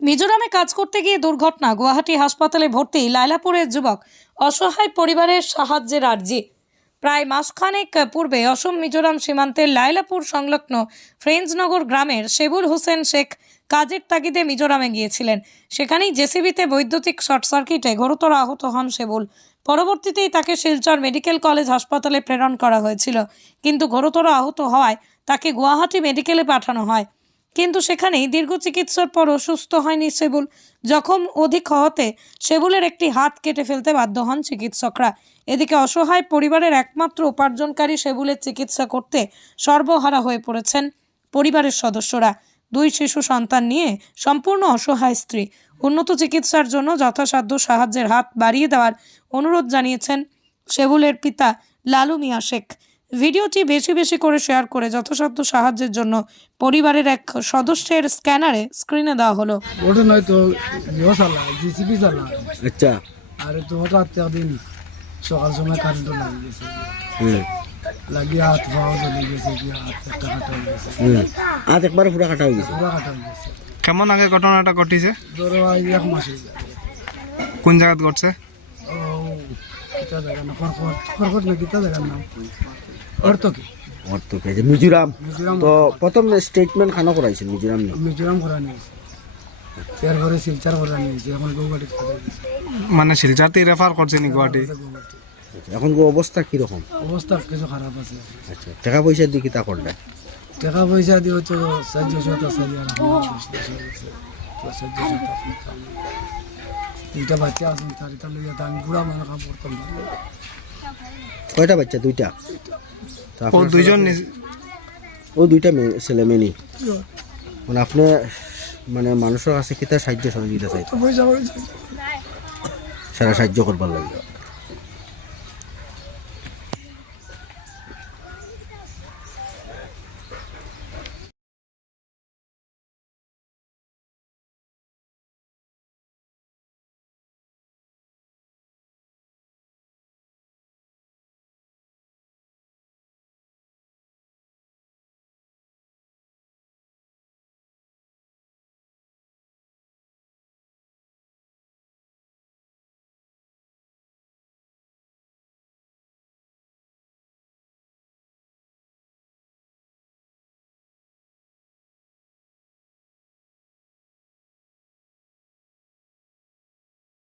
মিজোরামে কাজ করতে গিয়ে দুর্ঘটনা। গুয়াহাটি হাসপাতালে ভর্তি লাইলাপুরের যুবক। অসহায় পরিবারের সাহায্যের আর্জি। প্রায় মাসখানেক পূর্বে অসম মিজোরাম সীমান্তের লাইলাপুর সংলগ্ন ফ্রেঞ্জনগর গ্রামের শেবুল হোসেন শেখ কাজের তাগিদে মিজোরামে গিয়েছিলেন। সেখানেই জেসিবিতে বৈদ্যুতিক শর্ট সার্কিটে গুরুতর আহত হন শেবুল। পরবর্তীতেই তাকে শিলচর মেডিকেল কলেজ হাসপাতালে প্রেরণ করা হয়েছিল। কিন্তু গুরুতর আহত হওয়ায় তাকে গুয়াহাটি মেডিকেলে পাঠানো হয়। কিন্তু সেখানেই দীর্ঘ চিকিৎসার পর অসুস্থ হয়নি সেবুল। জখম অধিক হওয়াতে সেবুলের একটি হাত কেটে ফেলতে বাধ্য হন চিকিৎসকরা। এদিকে অসহায় পরিবারের একমাত্র উপার্জনকারী সেবুলের চিকিৎসা করতে সর্বহারা হয়ে পড়েছেন পরিবারের সদস্যরা। দুই শিশু সন্তান নিয়ে সম্পূর্ণ অসহায় স্ত্রী। উন্নত চিকিৎসার জন্য যথাসাধ্য সাহায্যের হাত বাড়িয়ে দেওয়ার অনুরোধ জানিয়েছেন সেবুলের পিতা লালু মিয়া শেখ। ভিডিওটি বেশি বেশি করে শেয়ার করে যথাসাধ্য সাহায্যের জন্য পরিবারের এক সদস্যের স্ক্যানারে স্ক্রিনে দেওয়া হলো। ওটা নয়তো ইয়ে চালা জিসিপি চালা। আচ্ছা। আর তো হঠাৎ একদিন সকাল সময় কারেন্ট লাগিয়ে গেছে। লাগিয়ে হাত পাওয়া চলে গেছে কি হাত একটা কাটা হয়ে গেছে। একবারে পুরা কাটা হয়ে গেছে। পুরা কাটা হয়ে গেছে। কেমন আগে ঘটনাটা ঘটিছে? ধরো আজ এক মাস কোন জায়গাত ঘটছে? ও কিতা জায়গা না না কিতা জায়গার নাম? অর্থ কি ওর তো পেয়েছে মিজোরাম তো প্রথম স্টেটমেন্ট খানো করাইছেন মিজোরাম মিজোরাম করা নিয়েছে এরপরে শিলচার করা নিয়েছে এখন গেছে মানে শিলচারতেই রেফার করছে নি গুয়াহাটি? আচ্ছা, এখন গো অবস্থা কীরকম? অবস্থা কিছু খারাপ আছে। আচ্ছা টাকা পয়সা দিয়ে কিতা করলে টাকা পয়সা দিয়ে তো সাহায্য সহায়তা সাহায্য হয়ে বাচ্চা আছেন তার এটা লইয়া তো আমি বুড়া মানুষ কাম করতাম। কয়টা বাচ্চা? দুইটা। ও দুইজন ও দুইটা ছেলে মেয়ে মানে আপনি মানে মানুষের কাছে কিতা সাহায্য সহযোগিতা চাই? সারা সাহায্য করবার লাগে